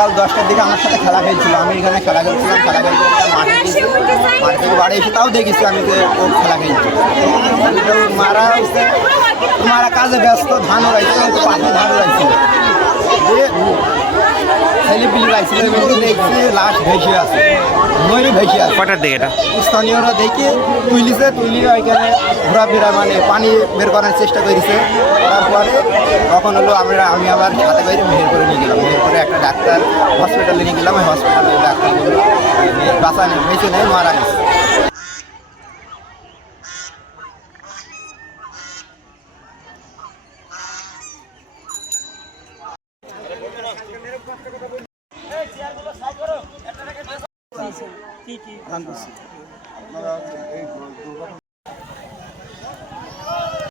সকাল 10টার দিকে আমার সাথে খেলা খেলছিল, আমি এখানে খেলা খেলছিলাম, খেলা খেলতে মাঠে গেছি, মাঠ থেকে বাড়ি এসে তাও দেখেছি আমি যে ও খেলা খেলছে। মারা হচ্ছে, মারা কাজে ব্যস্ত, ধান উড়াইছে, পাশে ধান উড়াইছিল, ছেলে পিলি রাইছিল, দেখছি লাশ ভেসে আছে, ময়ূর ভেসে আছে। কটার দিকে এটা? স্থানীয়রা দেখে তুলিছে, তুলিয়ে ওইখানে ঘোরাফেরা মানে পানি বের করার চেষ্টা করেছে। তারপরে তখন হলো আমি আবার সাথে করে মেহের করে নিয়ে গেলাম, মেহের করে একটা ডাক্তার হসপিটালে নিয়ে গেলাম। ওই হসপিটালে ডাক্তার বললো বাঁচা নেই, বেঁচে নেই, মারা গেছে। কি কি আপনারা এই দুর্ঘটনা